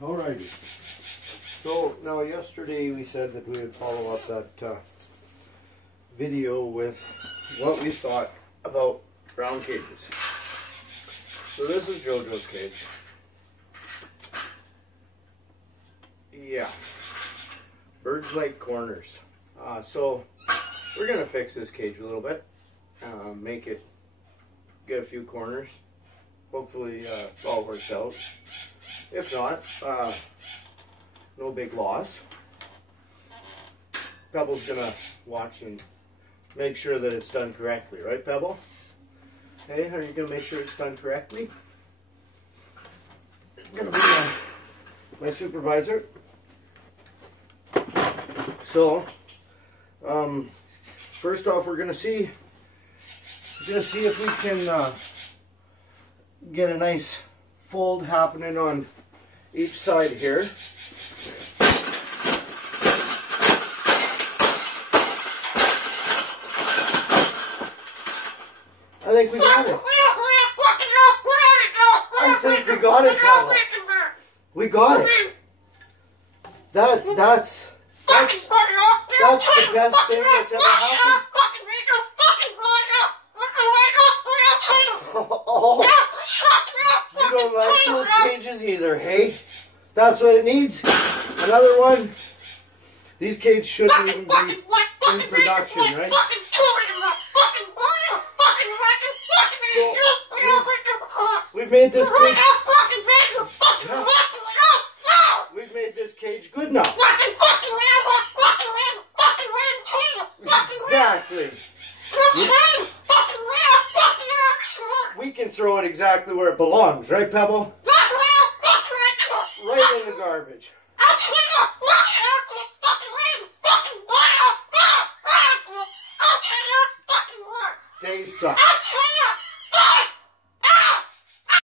Alrighty. So now yesterday we said that we would follow up that video with what we thought about round cages. So this is JoJo's cage. Yeah. Birds like corners. So we're going to fix this cage a little bit. Make it, get a few corners. Hopefully it all works out. If not, no big loss. Pebble's gonna watch and make sure that it's done correctly, right, Pebble? Hey, are you gonna make sure it's done correctly? I'm gonna be my supervisor. So, first off, we're gonna see if we can get a nice fold happening on each side here. I think we got it. I think we got it, Paula. We got it. That's the best thing that's ever happened. Oh, you don't like those cages either, hey? That's what it needs. Another one. These cages shouldn't even be in production, right? So, we've made this cage. We've made this cage good enough. Exactly. We can throw it exactly where it belongs, right, Pebble? Right in the garbage. They suck.